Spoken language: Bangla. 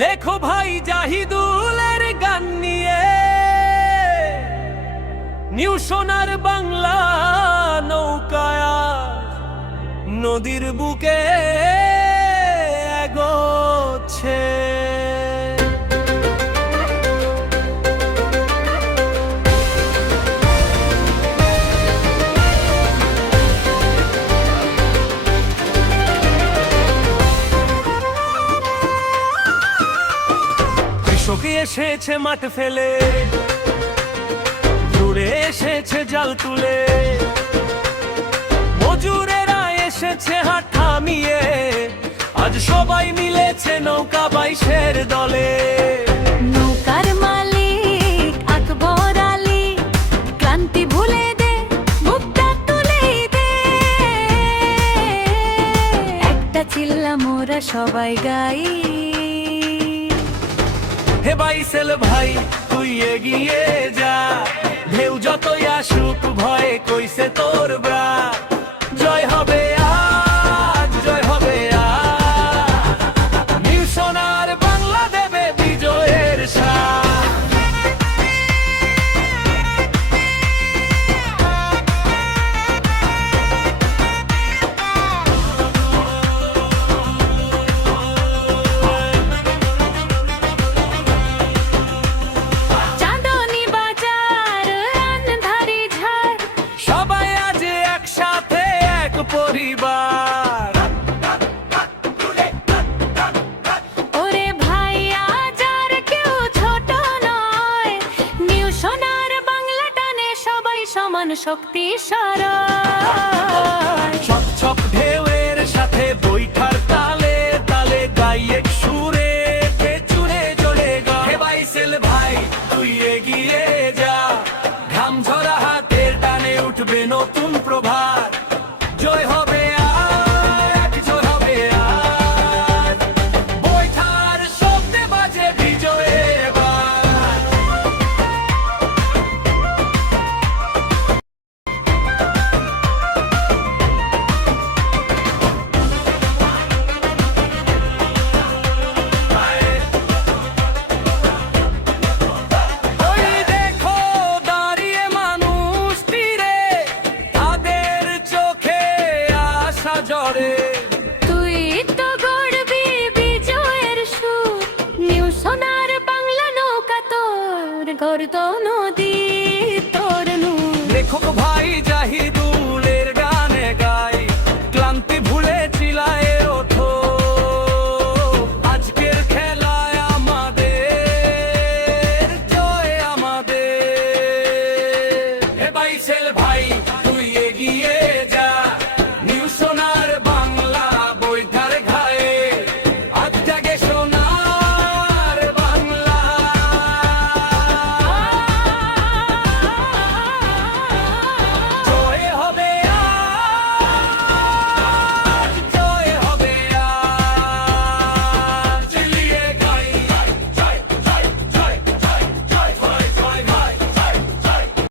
লেখো ভাই জাহিদুলের গান নিয়ে, নিউ সোনার বাংলা নৌকায় নদীর বুকে এগোচ্ছে। কৃষক এসেছে মাঠ ফেলে, দূরে এসেছে জাল তুলে, মজুরেরা এসেছে হাত থামিয়ে, আজ সবাই মিলেছে নৌকা বাইশের দলে। নৌকার মালিক আকবর আলী, ক্লান্তি ভুলে দে, বুকটা তুলে দে, একটা চিল্লা মোরা সবাই গাই। হে বাইসেল ভাই তুই এগিয়ে যা, ঢেউ যতই আসুক ভয়ে কইছে তোর ব্রা। জয় হবে আজ, জয় হবে আজ, নিউ সোনার বাংলা দেবে বিজয়ের স্বাদ। চাঁদনী বাজার আনধারি ঝাড়, সবাই আজ একসাথে এক পরিবার। ওরে ভাই আজ আর কেউ ছোট নয়, নিউ সোনার বাংলা টানে সবাই সমান শক্তি সরয়। ছপ ছপ ঢেউয়ের সাথে বৈঠার তালে তালে গাই এক সুরে, কে চুরে জ্বলে গা। হে বাইসেল ভাই তুই এগিয়ে যা, ঘাম ঝরা হাতের টানে উঠবে নতুন প্রভাত। জয় হবে আজ, জয় হবে আজ, বৈঠার শব্দে বাজে বিজয়ের বাজ। ওই দেখো দাঁড়িয়ে মানুষ তীরে, তাদের চোখে আশা ঝরে। তুই তো গড়বি বিজয়ের সুর, নিউ সোনার বাংলা নৌকা তোর গর্দন